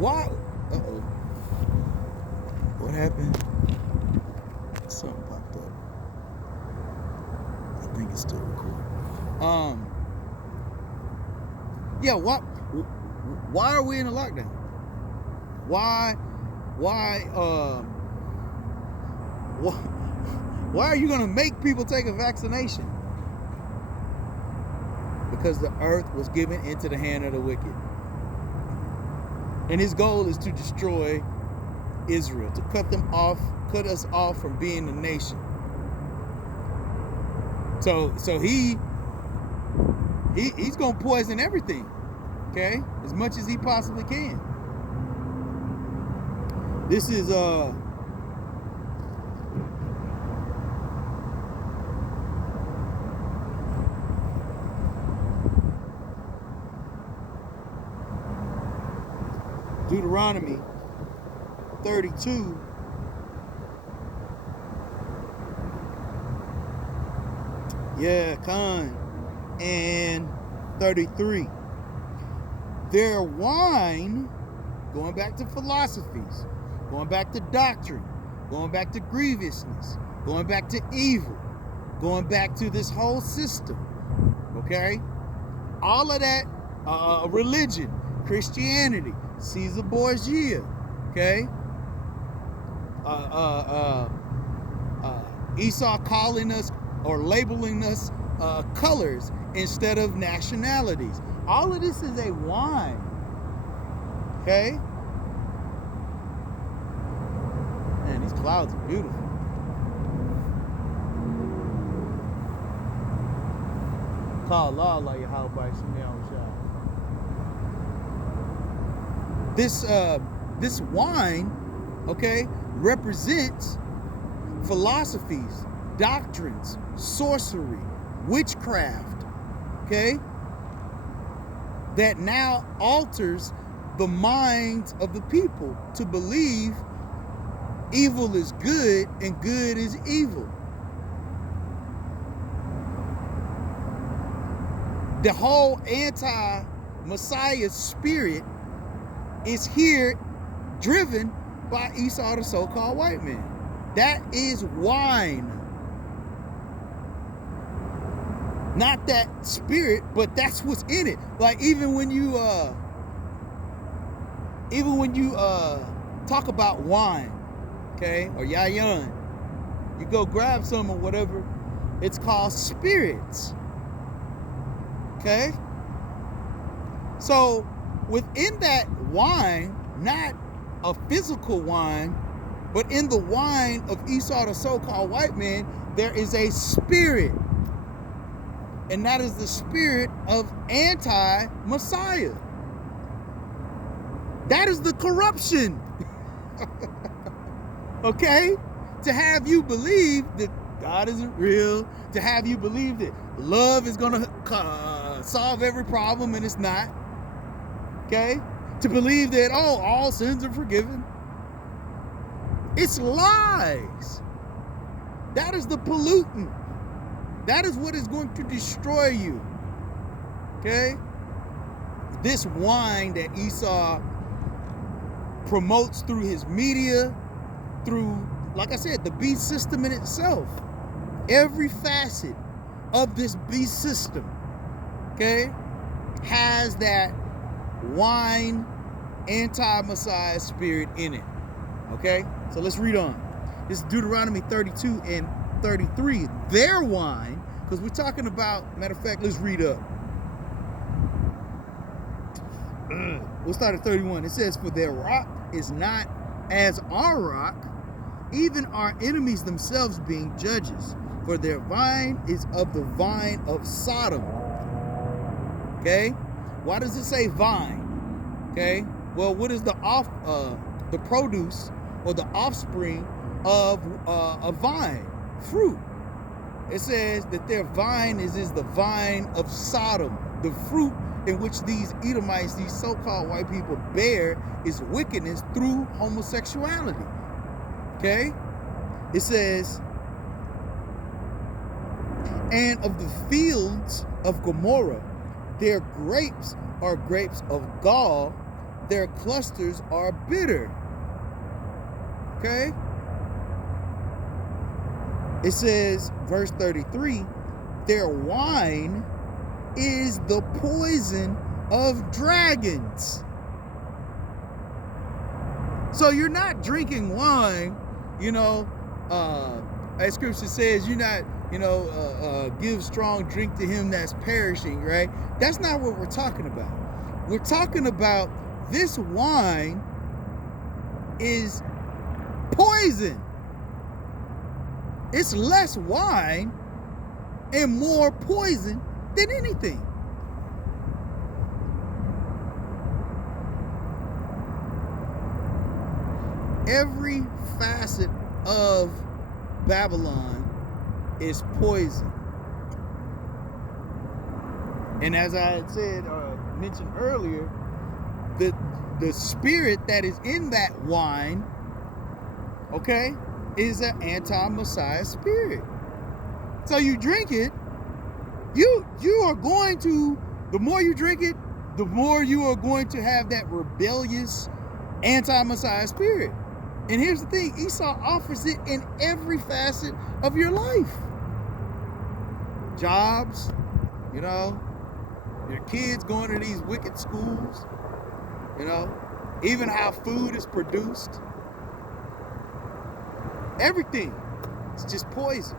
Why? Uh-oh. What happened? Something popped up. I think it's still recording. Yeah, why are we in a lockdown? Why are you gonna make people take a vaccination? Because the earth was given into the hand of the wicked. And his goal is to destroy Israel, to cut us off from being a nation. So he's gonna poison everything, okay? As much as he possibly can. This is Deuteronomy 32. Yeah, Khan. And 33. Their wine, going back to philosophies, going back to doctrine, going back to grievousness, going back to evil, going back to this whole system, okay? All of that religion, Christianity, Caesar Borgia, okay? Esau calling us or labeling us colors instead of nationalities. All of this is a wine, okay? Man, these clouds are beautiful. Call Allah like how by this wine, okay, represents philosophies, doctrines, sorcery, witchcraft, okay, that now alters the minds of the people to believe evil is good and good is evil. The whole anti-Messiah spirit is here driven by Esau, the so-called white man. That is wine. Not that spirit, but that's what's in it. Like even when you talk about wine, okay, or yayan, you go grab some or whatever, it's called spirits. Okay? So within that wine, not a physical wine, but in the wine of Esau, the so-called white man, there is a spirit. And that is the spirit of anti-Messiah. That is the corruption. Okay? To have you believe that God isn't real, to have you believe that love is going to solve every problem and it's not. Okay? To believe that, oh, all sins are forgiven. It's lies. That is the pollutant. That is what is going to destroy you. Okay? This wine that Esau promotes through his media, through, like I said, the beast system in itself. Every facet of this beast system, okay, has that wine anti-Messiah spirit in it. Okay? So let's read on. This is Deuteronomy 32 and 33. Their wine, because we're talking about, matter of fact, let's read up. We'll start at 31. It says, for their rock is not as our rock, even our enemies themselves being judges. For their vine is of the vine of Sodom. Okay? Why does it say vine? Okay? Well, what is the produce or the offspring of a vine? Fruit. It says that their vine is the vine of Sodom. The fruit in which these Edomites, these so-called white people, bear is wickedness through homosexuality. Okay? It says, and of the fields of Gomorrah, their grapes are grapes of gall, their clusters are bitter. Okay? It says, verse 33, their wine is the poison of dragons. So you're not drinking wine, as scripture says, you're not, give strong drink to him that's perishing, right? That's not what we're talking about. We're talking about this wine is poison. It's less wine and more poison than anything. Every facet of Babylon is poison. And as I had said, mentioned earlier, the spirit that is in that wine, okay, is an anti-Messiah spirit. So you drink it, you are going to, the more you drink it, the more you are going to have that rebellious anti-Messiah spirit. And here's the thing, Esau offers it in every facet of your life. Jobs, your kids going to these wicked schools, even how food is produced. Everything. It's just poison.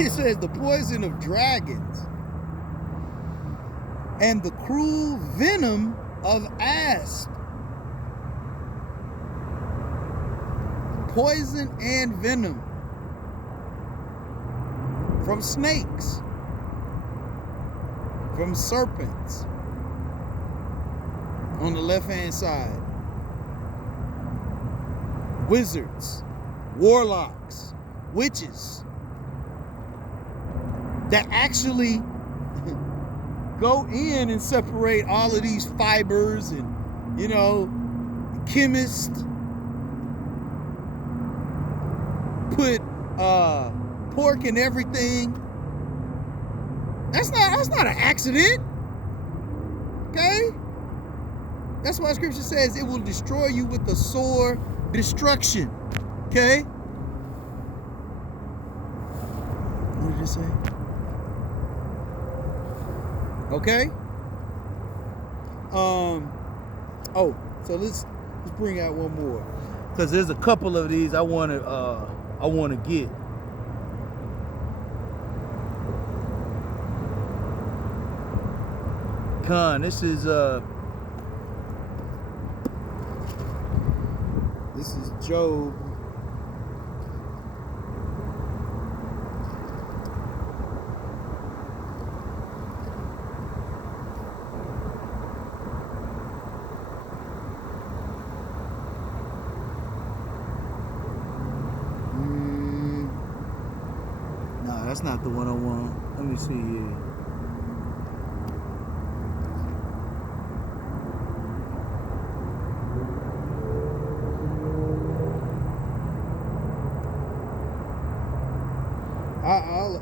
It says the poison of dragons and the cruel venom of asp. Poison and venom from snakes, from serpents on the left-hand side, wizards, warlocks, witches that actually go in and separate all of these fibers, and chemists put pork in everything. That's not an accident. Okay? That's why scripture says it will destroy you with the sore destruction. Okay? What did it say? Okay? So let's bring out one more, because there's a couple of these I want to get. This is Job. No, that's not the one I want. Let me see here.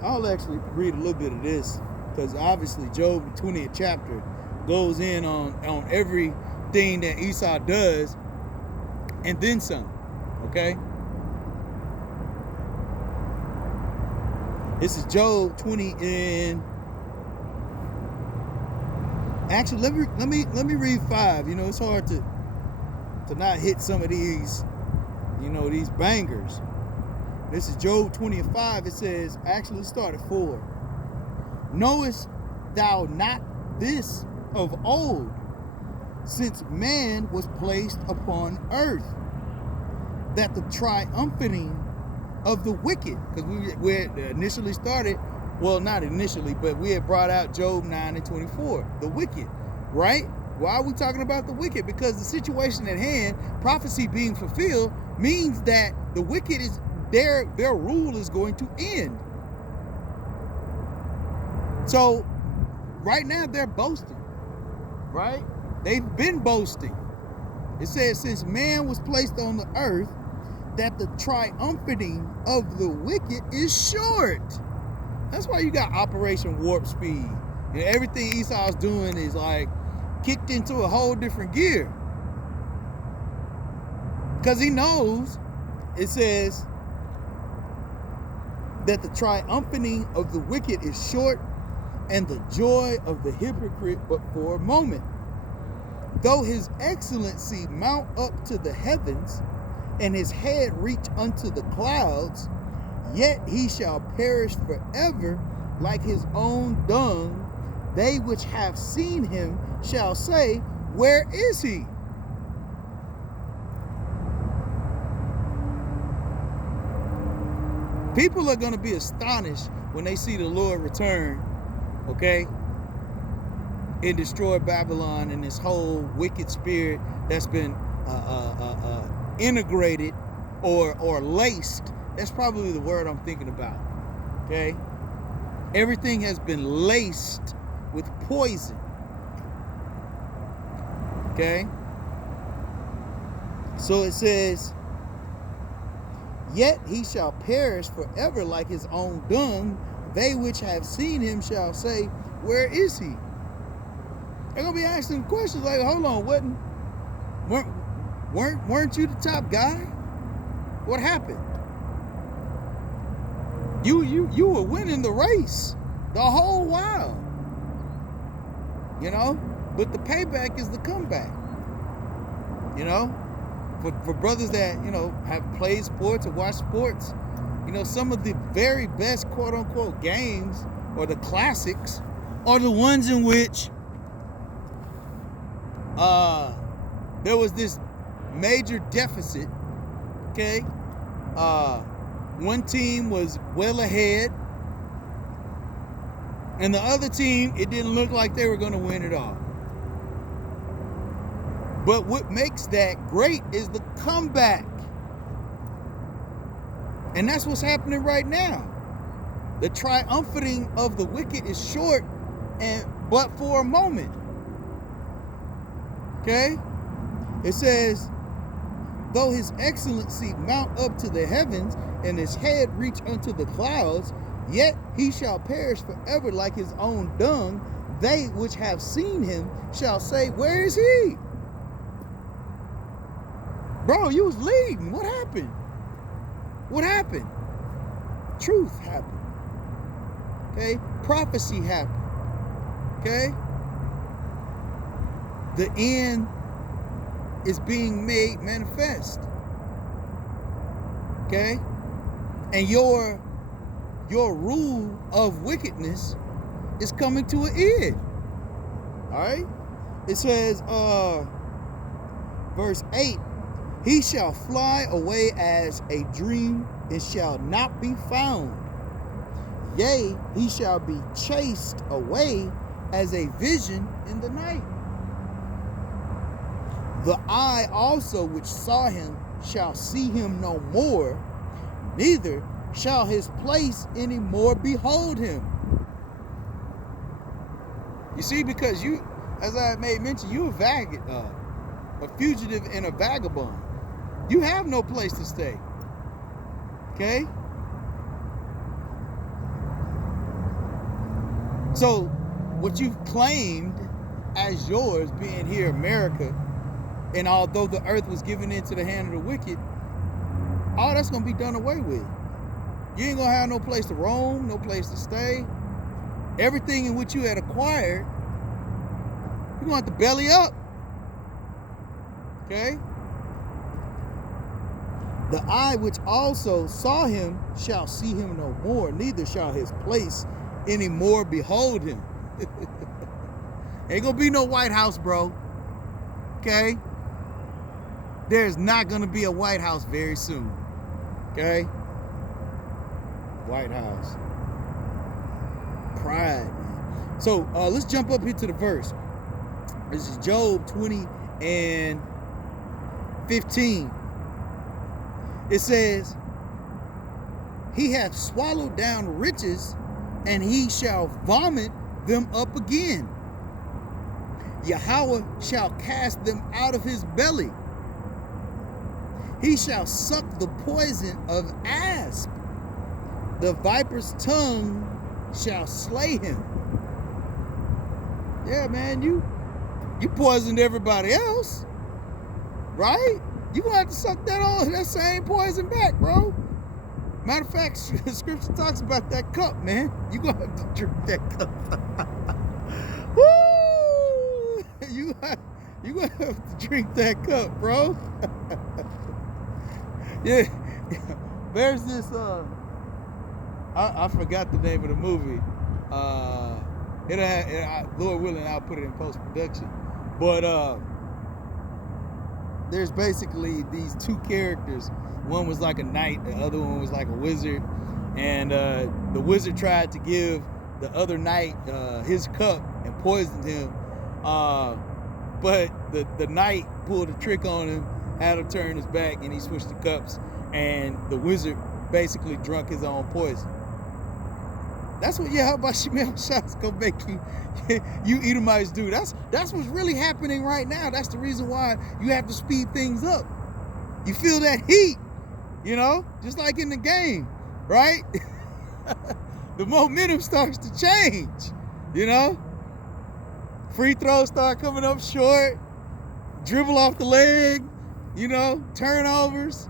I'll actually read a little bit of this, because obviously Job, the 20th chapter, goes in on everything that Esau does and then some. Okay? This is Job 20 and actually let me read 5. It's hard to not hit some of these, these bangers. This is Job 20 and 5. It says, actually let's start at 4. Knowest thou not this of old, since man was placed upon earth, that the triumphing of the wicked, because we had initially started, well, not initially, but we had brought out Job 9 and 24, the wicked, right? Why are we talking about the wicked? Because the situation at hand, prophecy being fulfilled, means that the wicked is their rule is going to end. So right now they're boasting, right? They've been boasting. It says, since man was placed on the earth, that the triumphing of the wicked is short. That's why you got Operation Warp Speed. And everything Esau's doing is like kicked into a whole different gear. Because he knows, it says, that the triumphing of the wicked is short, and the joy of the hypocrite but for a moment. Though his excellency mount up to the heavens, and his head reach unto the clouds, yet he shall perish forever like his own dung. They which have seen him shall say, where is he? People are going to be astonished when they see the Lord return, okay, and destroy Babylon and this whole wicked spirit that's been integrated or laced. That's probably the word I'm thinking about, okay? Everything has been laced with poison, okay? So it says, yet he shall perish forever like his own dung. They which have seen him shall say, where is he? They're gonna be asking questions like, hold on, weren't you the top guy? What happened? You were winning the race the whole while, you know. But the payback is the comeback, you know. For brothers that, you know, have played sports or watched sports, you know, some of the very best quote unquote games or the classics are the ones in which there was this major deficit, okay? One team was well ahead, and the other team, it didn't look like they were going to win it all. But what makes that great is the comeback. And that's what's happening right now. The triumphing of the wicked is short, but for a moment. Okay? It says, though his excellency mount up to the heavens, and his head reach unto the clouds, yet he shall perish forever like his own dung. They which have seen him shall say, where is he? Bro, you was leading. What happened? What happened? Truth happened. Okay? Prophecy happened. Okay? The end is being made manifest. Okay? And your rule of wickedness is coming to an end. All right? It says, verse 8, he shall fly away as a dream and shall not be found. Yea, he shall be chased away as a vision in the night. The eye also which saw him shall see him no more, neither shall his place any more behold him. You see, because you, as I made mention, you a fugitive and a vagabond. You have no place to stay. Okay? So, what you've claimed as yours, being here, America, and although the earth was given into the hand of the wicked, all that's going to be done away with. You ain't going to have no place to roam, no place to stay. Everything in which you had acquired, you're going to have to belly up. Okay? The eye which also saw him shall see him no more, neither shall his place any more behold him. Ain't gonna be no White House, bro. Okay? There's not gonna be a White House very soon. Okay? White House. Pride, man. So let's jump up here to the verse. This is Job 20 and 15. It says, he hath swallowed down riches, and he shall vomit them up again. Yahweh shall cast them out of his belly. He shall suck the poison of asp. The viper's tongue shall slay him. Yeah, man, you poisoned everybody else, right? You gonna have to suck that same poison back, bro. Matter of fact, scripture talks about that cup, man. You gonna have to drink that cup. Woo! You gonna have to drink that cup, bro. Yeah. There's this I forgot the name of the movie. Lord willing, I'll put it in post-production. But there's basically these two characters. One was like a knight, the other one was like a wizard. And the wizard tried to give the other knight his cup and poisoned him. But the knight pulled a trick on him, had him turn his back, and he switched the cups. And the wizard basically drunk his own poison. That's what Yahweh Shemel Shah's gonna make you Edomites do. That's what's really happening right now. That's the reason why you have to speed things up. You feel that heat, you know, just like in the game, right? The momentum starts to change, you know. Free throws start coming up short, dribble off the leg, you know, turnovers.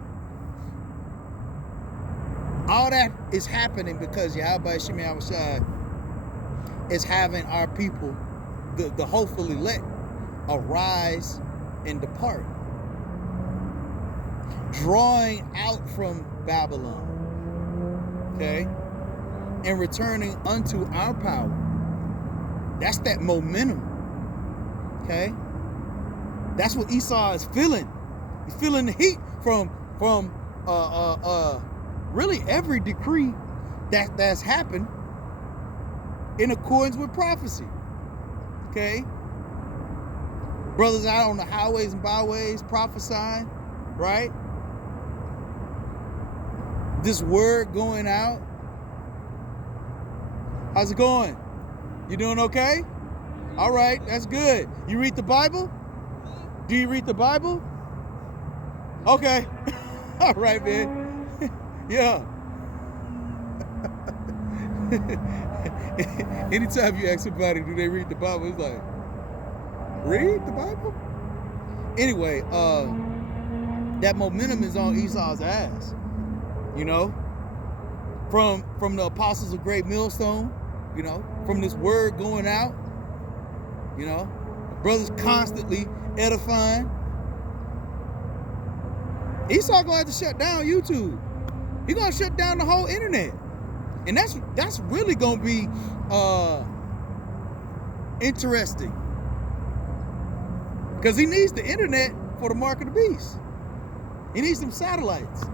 All that is happening because Yahweh Shemel Shah is having our people, the hopefully let, arise and depart, drawing out from Babylon, okay, and returning unto our power. That's that momentum, okay? That's what Esau is feeling. He's feeling the heat from really every decree that's happened in accordance with prophecy, okay? Brothers out on the highways and byways prophesying, right? This word going out. How's it going? You doing okay? All right, that's good. You read the Bible? Do you read the Bible? Okay. All right, man. Yeah. Anytime you ask somebody, do they read the Bible? It's like, read the Bible? Anyway, that momentum is on Esau's ass. You know? From the apostles of Great Millstone, you know, from this word going out, you know, brothers constantly edifying. Esau gonna have to shut down YouTube. He's gonna shut down the whole internet. And that's really gonna be interesting. Because he needs the internet for the mark of the beast. He needs some satellites.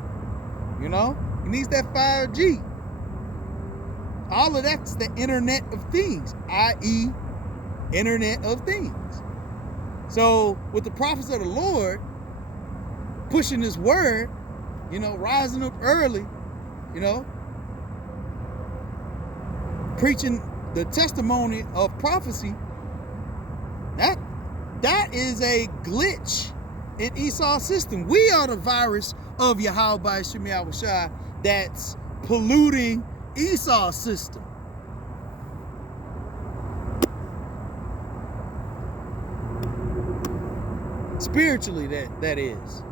You know? He needs that 5G. All of that's the Internet of Things, i.e. Internet of Things. So with the prophets of the Lord pushing this word, you know, rising up early, you know, preaching the testimony of prophecy, that is a glitch in Esau's system. We are the virus of Yahweh Shemel Shah that's polluting Esau's system. Spiritually, that is.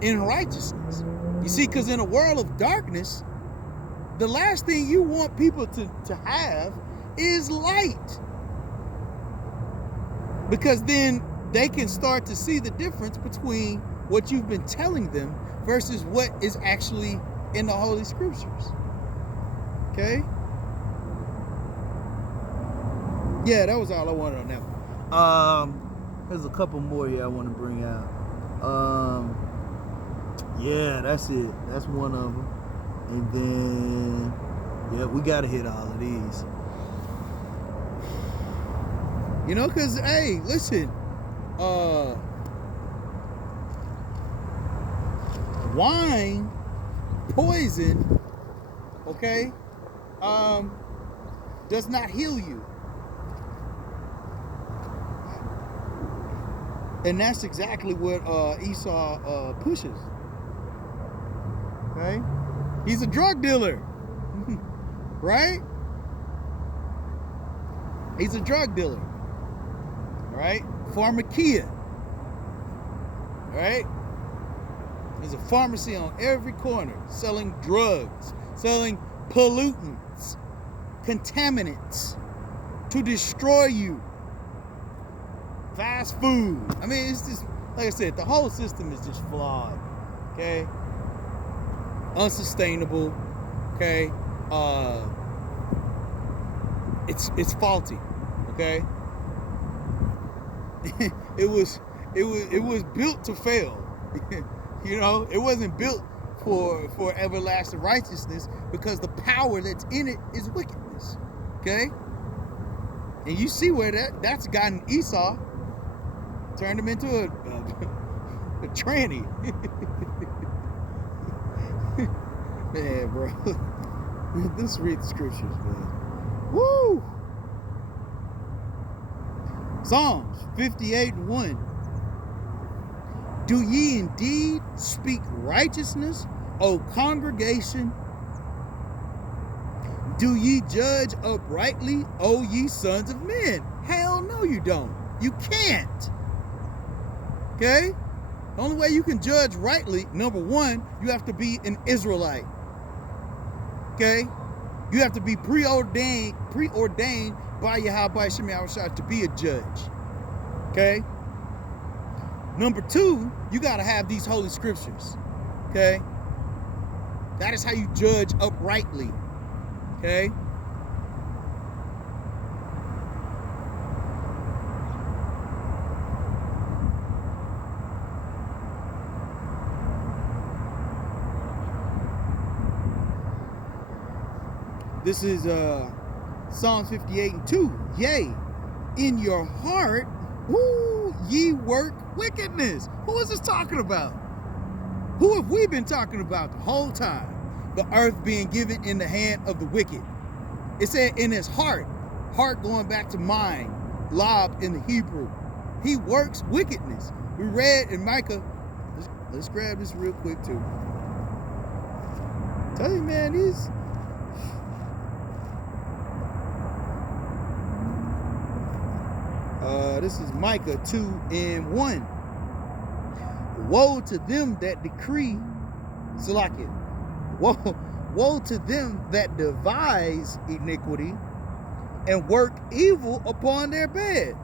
In righteousness. You see, because in a world of darkness, the last thing you want people to have is light. Because then they can start to see the difference between what you've been telling them versus what is actually in the Holy Scriptures. Okay? Yeah, that was all I wanted on that one. There's a couple more here I want to bring out. Yeah, that's it. That's one of them. And then, yeah, we got to hit all of these. You know, because, hey, listen. Wine, poison, okay, does not heal you. And that's exactly what Esau pushes. Okay? He's a drug dealer. Right? He's a drug dealer. right? Pharmakia, right? There's a pharmacy on every corner selling drugs, selling pollutants, contaminants to destroy you. Fast food. I mean, it's just, like I said, the whole system is just flawed, okay? Unsustainable, okay? It's faulty, okay? it was built to fail. You know, it wasn't built for everlasting righteousness, because the power that's in it is wickedness. Okay? And you see where that's gotten Esau, turned him into a tranny. Man, bro. Let's read the scriptures, man. Woo! Psalms 58:1. Do ye indeed speak righteousness, O congregation? Do ye judge uprightly, O ye sons of men? Hell no, you don't. You can't. Okay? The only way you can judge rightly, number one, you have to be an Israelite. Okay? You have to be preordained by Yahweh Shem Yahushua to be a judge. Okay? Number two, you got to have these holy scriptures. Okay? That is how you judge uprightly. Okay? This is Psalms 58:2. Yea, in your heart, ye work wickedness. Who is this talking about? Who have we been talking about the whole time? The earth being given in the hand of the wicked. It said in his heart going back to mind, lob in the Hebrew. He works wickedness. We read in Micah. Let's grab this real quick too. Tell you, man, these. This is Micah 2:1. Woe to them that decree, Salakia. Woe to them that devise iniquity and work evil upon their bed.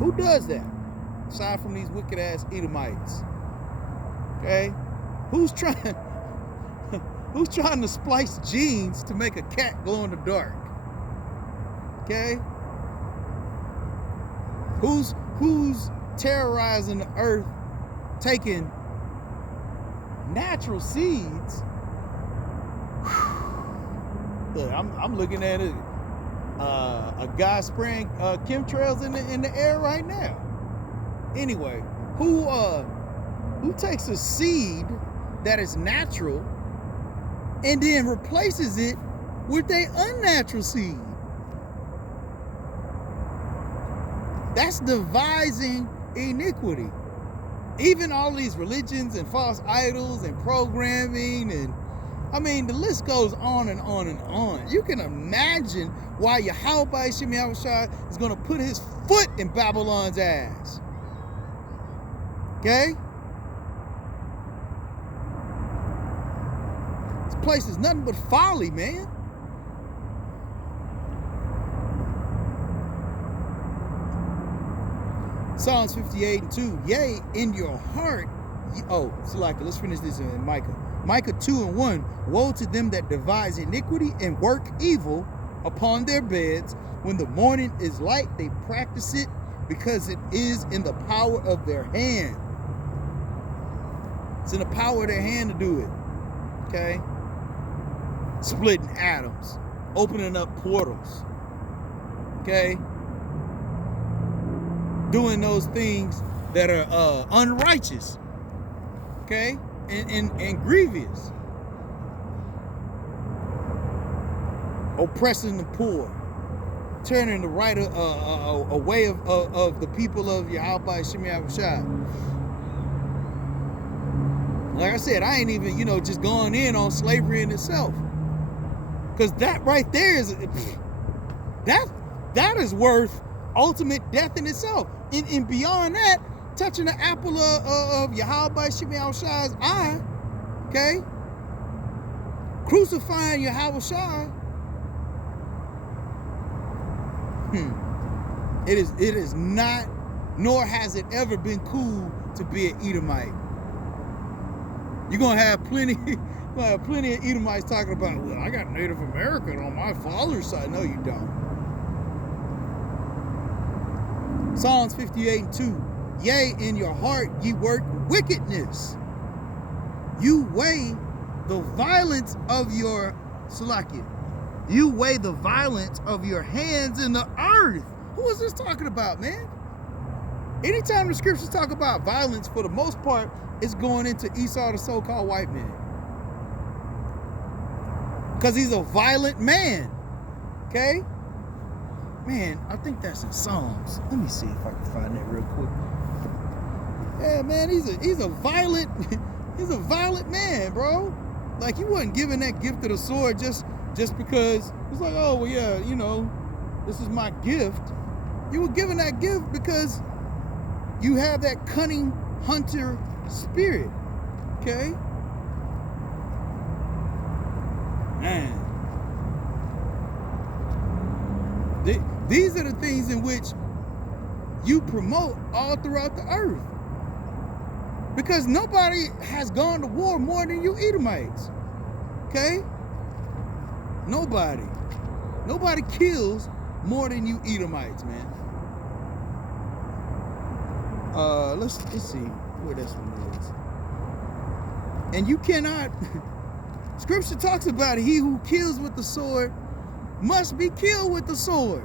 Who does that? Aside from these wicked ass Edomites. Okay? Who's trying to splice genes to make a cat glow in the dark? Okay? Who's terrorizing the earth, taking natural seeds? Look, I'm looking at it. A guy spraying chemtrails in the air right now. Anyway, who takes a seed that is natural and then replaces it with an unnatural seed? That's devising iniquity. Even all these religions and false idols and programming, and I mean, the list goes on and on and on. You can imagine why Yahweh Shem Yahushua is going to put his foot in Babylon's ass. Okay? This place is nothing but folly, man. Psalms 58:2. Yea, in your heart. Salaki, let's finish this in Micah. Micah 2:1. Woe to them that devise iniquity and work evil upon their beds. When the morning is light, they practice it, because it is in the power of their hand. It's in the power of their hand to do it. Okay? Splitting atoms, opening up portals. Okay? Doing those things that are unrighteous, okay, and grievous. Oppressing the poor, turning the right away of the people of Yahweh Shem Yahushua. Like I said, I ain't even just going in on slavery in itself, because that right there is that is worth ultimate death in itself. And beyond that, touching the apple of Yahweh Shemi Shai's eye, okay? Crucifying Yahweh Shai. It is not, nor has it ever been cool to be an Edomite. You're gonna have plenty of Edomites talking about, well, I got Native American on my father's side. No, you don't. Psalms 58:2. Yea, in your heart ye work wickedness. You weigh the violence of your Salakia. You weigh the violence of your hands in the earth. Who is this talking about, man? Anytime the scriptures talk about violence, for the most part, it's going into Esau, the so-called white man. Because he's a violent man. Okay? Man, I think that's in Psalms. Let me see if I can find that real quick. Yeah, man, he's a violent he's a violent man, bro. Like, he wasn't given that gift of the sword just because it's like, oh, well, yeah, you know, this is my gift. You were given that gift because you have that cunning hunter spirit, okay? Man. These are the things in which you promote all throughout the earth. Because nobody has gone to war more than you Edomites, okay? Nobody. Nobody kills more than you Edomites, man. Let's see where this one is. And you cannot, scripture talks about it, he who kills with the sword must be killed with the sword.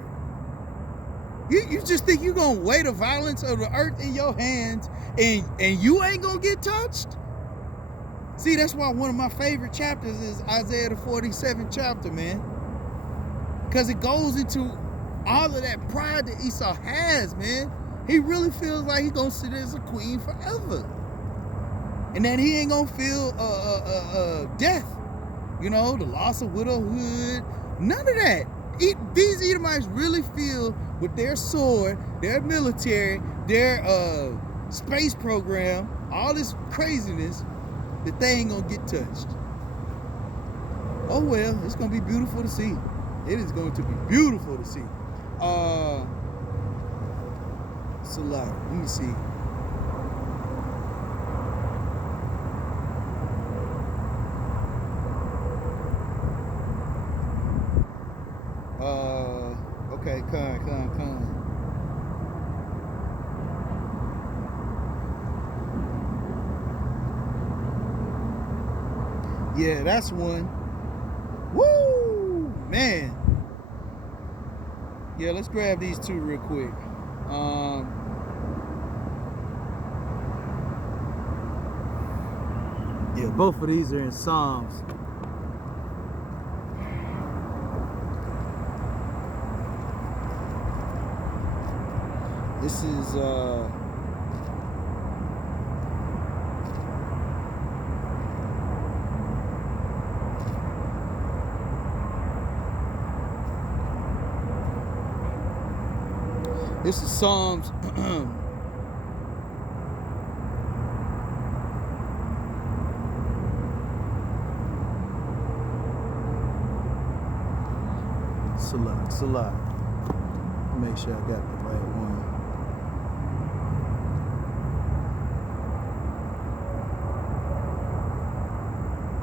You just think you're gonna weigh the violence of the earth in your hands and you ain't gonna get touched? See, that's why one of my favorite chapters is Isaiah the 47th chapter, man. Because it goes into all of that pride that Esau has, man. He really feels like he's gonna sit as a queen forever. And then he ain't gonna feel death. You know, the loss of widowhood, none of that. These Edomites really feel with their sword, their military, their space program, all this craziness, that they ain't gonna get touched. Oh well, it's gonna be beautiful to see. It is going to be beautiful to see. Salah, let me see. Okay, come. Yeah, that's one. Woo, man. Yeah, let's grab these two real quick. Yeah, both of these are in Psalms. This is Psalms Salah. Make sure I got the right one.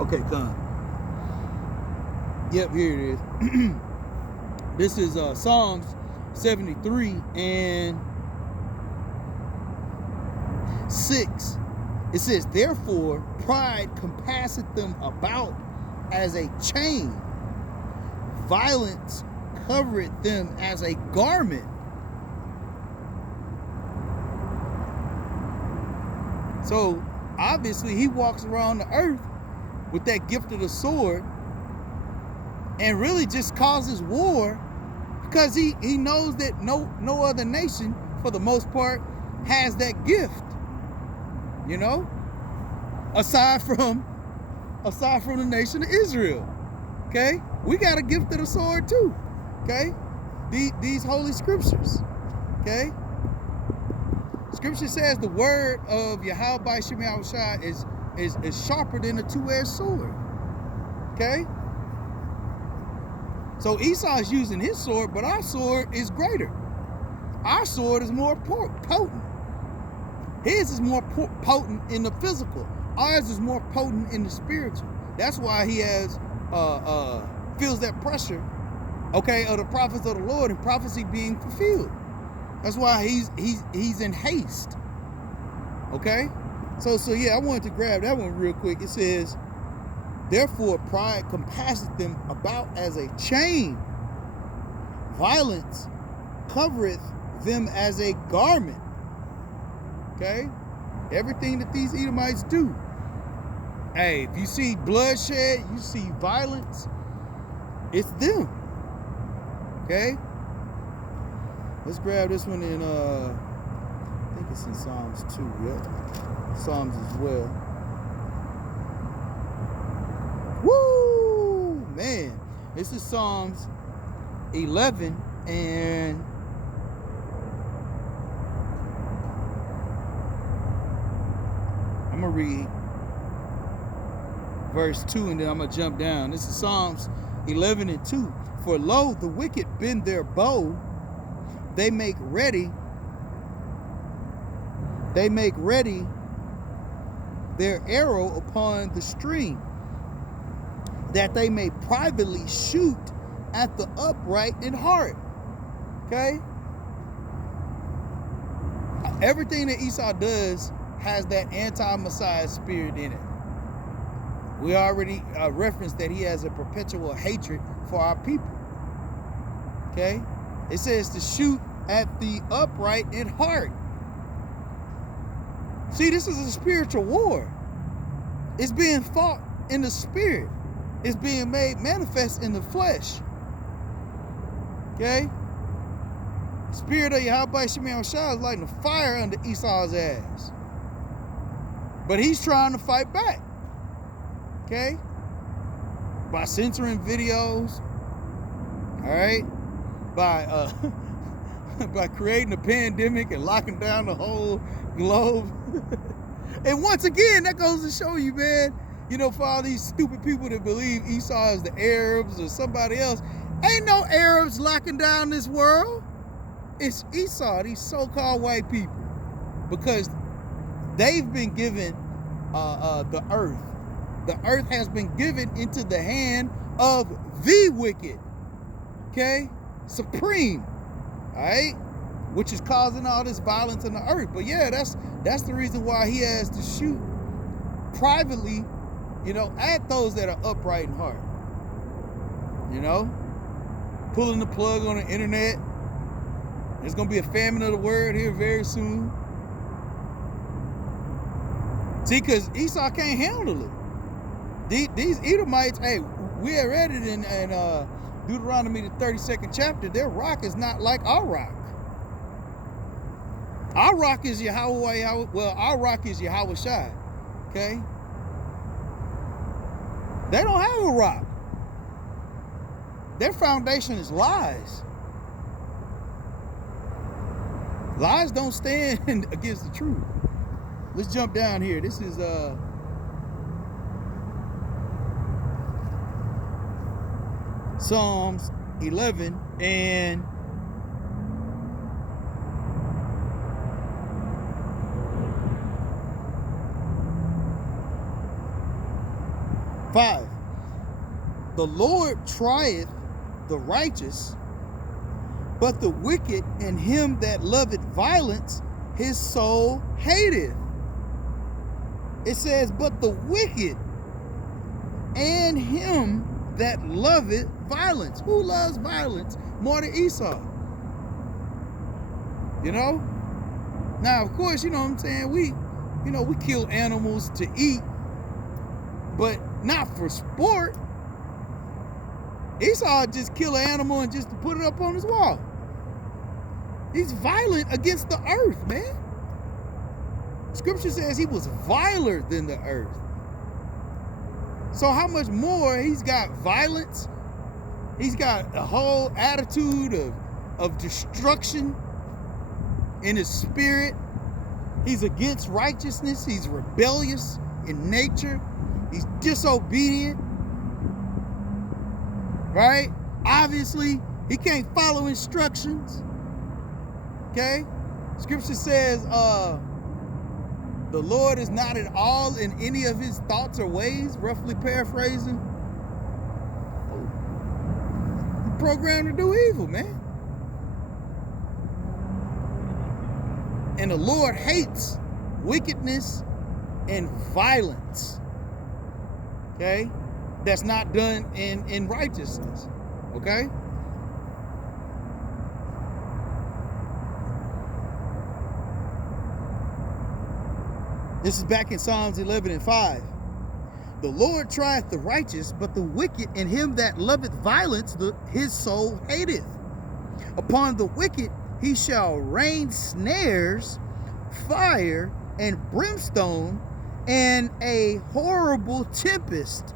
Okay, come. Yep, here it is. This is Psalms 73 and 6. It says, therefore pride compasseth them about as a chain, violence covereth them as a garment. So obviously he walks around the earth with that gift of the sword and really just causes war because he knows that no other nation, for the most part, has that gift. You know? Aside from the nation of Israel. Okay? We got a gift of the sword too. Okay? These holy scriptures. Okay? Scripture says the word of Yahweh Shem Yahushua is sharper than a two-edged sword. Okay? So Esau is using his sword, but our sword is greater. Our sword is more potent. His is more potent in the physical. Ours is more potent in the spiritual. That's why he has feels that pressure, okay, of the prophets of the Lord and prophecy being fulfilled. That's why he's in haste. Okay? So yeah, I wanted to grab that one real quick. It says, therefore pride compasseth them about as a chain. Violence covereth them as a garment. Okay? Everything that these Edomites do. Hey, if you see bloodshed, you see violence, it's them. Okay? Let's grab this one in, I think it's in Psalms 2, yeah. Psalms as well. Woo! Man, this is Psalms 11 and I'm going to read verse 2 and then I'm going to jump down. This is Psalms 11 and 2. For lo, the wicked bend their bow, they make ready their arrow upon the string, that they may privately shoot at the upright in heart. Okay? Everything that Esau does has that anti-Messiah spirit in it. We already referenced that he has a perpetual hatred for our people. Okay? It says to shoot at the upright in heart. See, this is a spiritual war. It's being fought in the spirit. It's being made manifest in the flesh. Okay? The spirit of Yahweh Shem Yahushua is lighting a fire under Esau's ass. But he's trying to fight back. Okay? By censoring videos. Alright? By by creating a pandemic and locking down the whole globe. And once again, that goes to show you, man, you know, for all these stupid people that believe Esau is the Arabs or somebody else, ain't no Arabs locking down this world. It's Esau, these so-called white people, because they've been given the earth. The earth has been given into the hand of the wicked, okay? Supreme, all right? Which is causing all this violence in the earth. But yeah, that's the reason why he has to shoot privately, you know, at those that are upright in heart. You know? Pulling the plug on the internet. There's going to be a famine of the word here very soon. See, because Esau can't handle it. These Edomites, hey, we had read it in Deuteronomy, the 32nd chapter. Their rock is not like our rock. Our rock is Yahweh, well, our rock is Yahweh Shai, okay? They don't have a rock. Their foundation is lies. Lies don't stand against the truth. Let's jump down here. This is Psalms 11 and 5. The Lord trieth the righteous, but the wicked and him that loveth violence, his soul hateth. It says, but the wicked and him that loveth violence. Who loves violence more than Esau? You know? Now, of course, you know what I'm saying? We kill animals to eat, but not for sport. Esau just kill an animal and just to put it up on his wall. He's violent against the earth, man. Scripture says he was viler than the earth. So how much more he's got violence? He's got a whole attitude of destruction. in his spirit. He's against righteousness. He's rebellious in nature. He's disobedient. Right? Obviously, he can't follow instructions. Okay? Scripture says, the Lord is not at all in any of his thoughts or ways, roughly paraphrasing. He's programmed to do evil, man. And the Lord hates wickedness and violence. Okay? That's not done in righteousness. Okay? This is back in Psalms 11:5. The Lord trieth the righteous, but the wicked and him that loveth violence, his soul hateth. Upon the wicked he shall rain snares, fire, and brimstone, and a horrible tempest.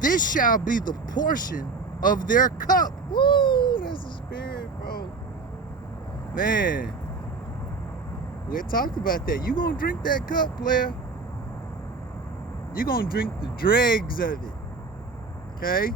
This shall be the portion of their cup. Woo, that's the spirit, bro. Man, we talked about that. You gonna drink that cup, player. You gonna drink the dregs of it. Okay?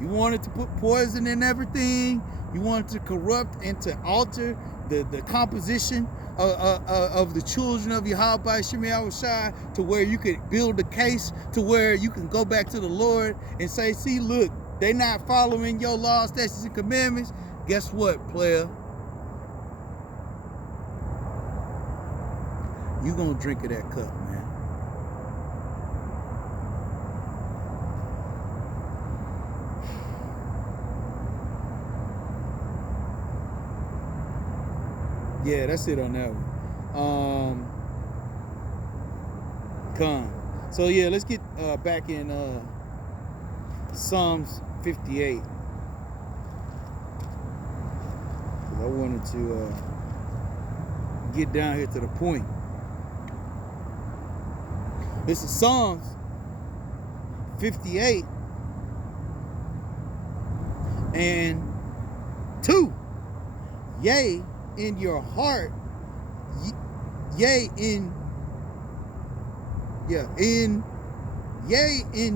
You wanted to put poison in everything. You wanted to corrupt and to alter the composition of the children of Yahweh Shemi Awashai, to where you could build a case to where you can go back to the Lord and say, see, look, they not following your laws, statutes, and commandments. Guess what, player? You gonna drink of that cup, man. Yeah, that's it on that one. So yeah, let's get back in Psalms 58. 'Cause I wanted to get down here to the point. This is Psalms 58 and 2. Yea, in your heart, yea in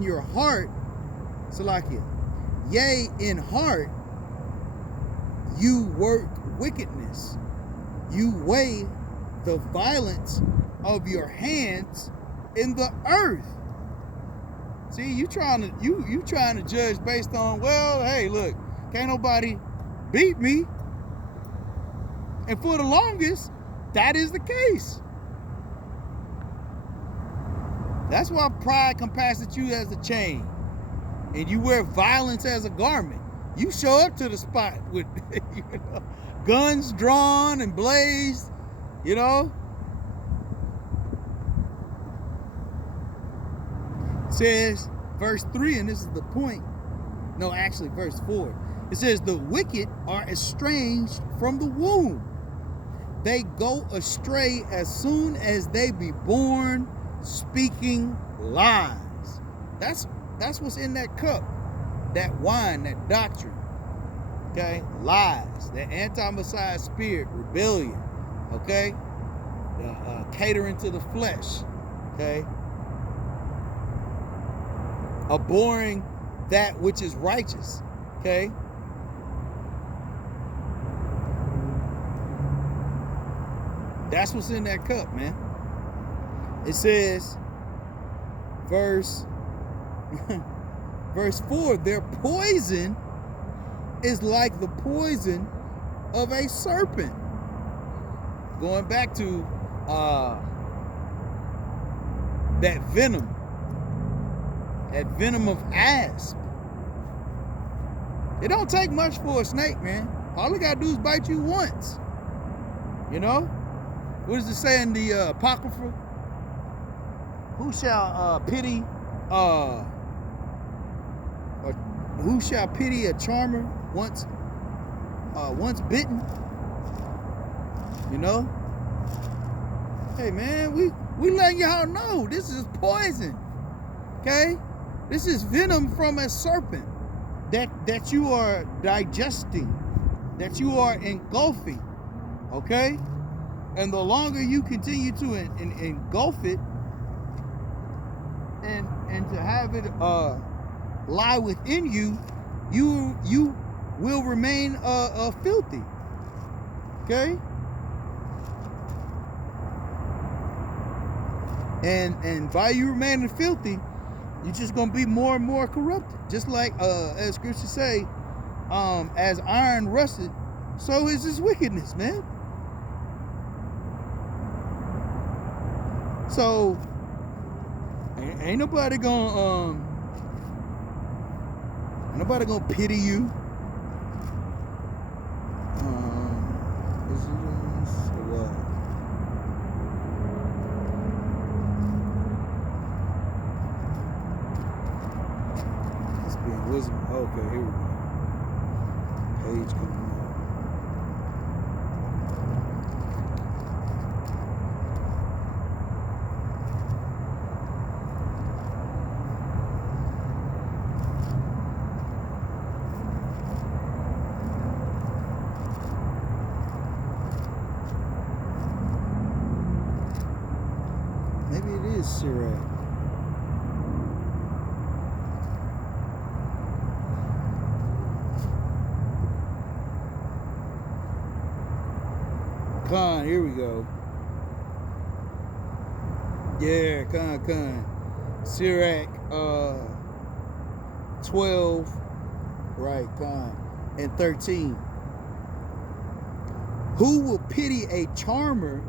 your heart, Salakia, yea in heart, you work wickedness, you weigh the violence of your hands in the earth. See, you trying to judge based on, well, hey, look, can't nobody beat me. And for the longest, that is the case. That's why pride compasses you as a chain, and you wear violence as a garment. You show up to the spot with guns drawn and blazed, It says, verse 3, and this is the point. No, actually, verse 4. It says, the wicked are estranged from the womb. They go astray as soon as they be born, speaking lies. That's what's in that cup, that wine, that doctrine. Okay, lies, that anti-Messiah spirit, rebellion. Okay, catering to the flesh. Okay, abhorring that which is righteous. Okay. That's what's in that cup, man. It says, verse 4, their poison is like the poison of a serpent. Going back to that venom of asp. It don't take much for a snake, man. All it gotta do is bite you once. What does it say in the Apocrypha? Who shall pity a charmer once bitten? Hey man, we letting y'all know this is poison. Okay? This is venom from a serpent that you are digesting, that you are engulfing. Okay? And the longer you continue to engulf it and to have it lie within you, you will remain filthy. Okay? And by you remaining filthy, you're just gonna be more and more corrupted. Just like as scripture say, as iron rusted, so is his wickedness, man. So ain't nobody gonna pity you. Wisdom. Okay, here we go. Page coming up. Maybe it is Sirach. Khan, here we go. Yeah, Khan. Sirach 12, right, Khan, and 13. Who will pity a charmer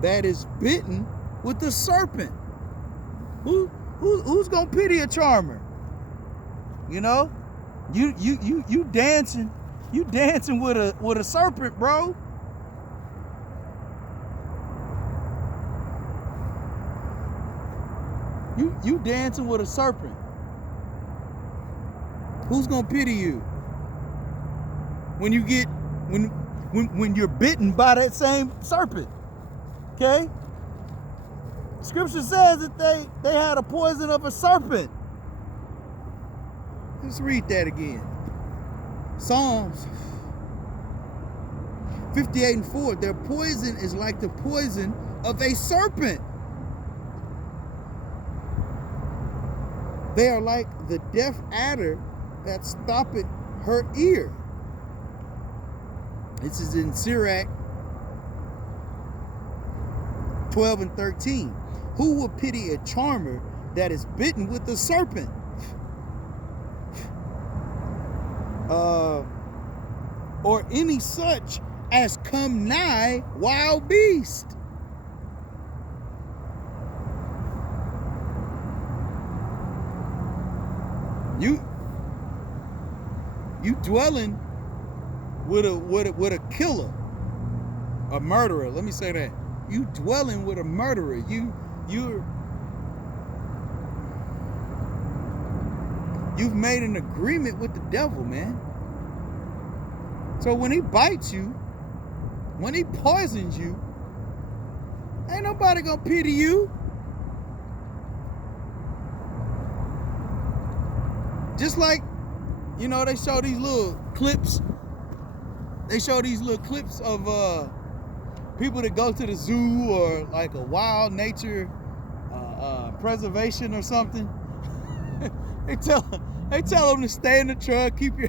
that is bitten with a serpent? Who's gonna pity a charmer? You know? You dancing with a serpent, bro. You dancing with a serpent. Who's gonna pity you when you get when you're bitten by that same serpent? Okay? Scripture says that they had a poison of a serpent. Let's read that again. Psalms 58:4. Their poison is like the poison of a serpent. They are like the deaf adder that stoppeth her ear. This is in Sirach 12 and 13. Who will pity a charmer that is bitten with a serpent? Or any such as come nigh wild beast. You dwelling with a killer, a murderer. Let me say that. You dwelling with a murderer. You've made an agreement with the devil, man. So when he bites you, when he poisons you, ain't nobody gonna pity you. Just like, you know, they show these little clips. They show these little clips of people that go to the zoo or like a wild nature preservation or something. They tell them to stay in the truck, keep your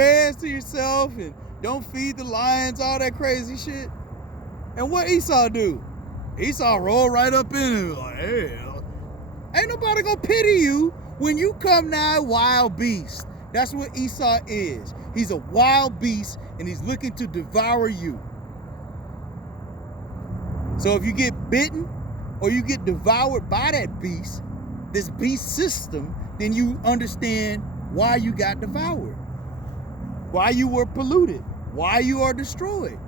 hands to yourself, and don't feed the lions, all that crazy shit. And what Esau do? Esau roll right up in it like, hey, ain't nobody gonna pity you when you come nigh wild beast. That's what Esau is. He's a wild beast and he's looking to devour you. So if you get bitten or you get devoured by that beast, this beast system, then you understand why you got devoured, why you were polluted, why you are destroyed.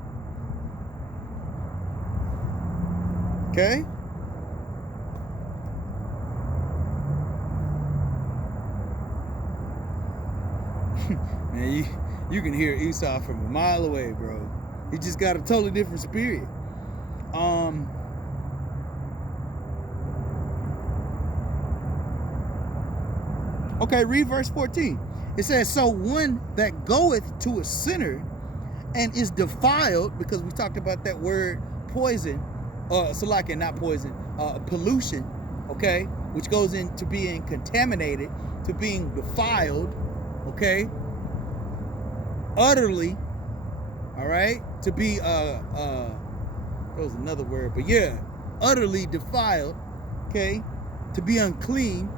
Okay? Man, you can hear Esau from a mile away, bro. He just got a totally different spirit. Okay, read verse 14. It says, so one that goeth to a sinner and is defiled, because we talked about that word poison, Salaki, not poison, pollution, okay, which goes into being contaminated, to being defiled, okay, utterly, all right, to be, there was another word, but yeah, utterly defiled, okay, to be unclean.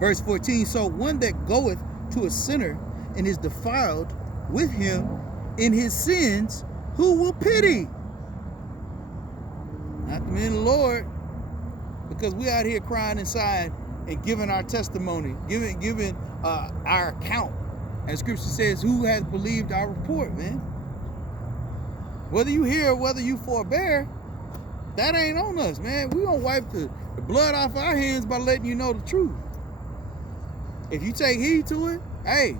Verse 14, so one that goeth to a sinner and is defiled with him in his sins, who will pity? Not the men of the Lord, because we out here crying inside and giving our testimony, giving our account. And Scripture says, who has believed our report, man? Whether you hear or whether you forbear, that ain't on us, man. We gonna wipe the blood off our hands by letting you know the truth. If you take heed to it, hey,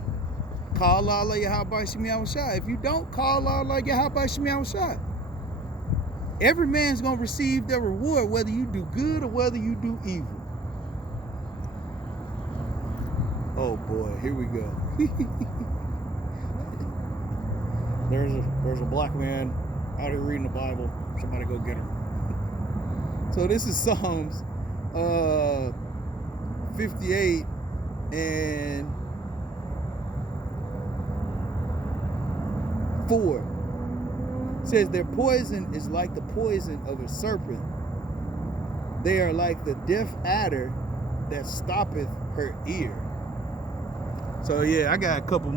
call Allah Yahweh Shemi Awashai. If you don't, call Allah Yahweh Shemi Awashai. Every man's gonna receive their reward, whether you do good or whether you do evil. Oh boy, here we go. There's a black man out here reading the Bible. Somebody go get him. So this is Psalms 58 and 4. It says, their poison is like the poison of a serpent. They are like the deaf adder that stoppeth her ear. So yeah, I got a couple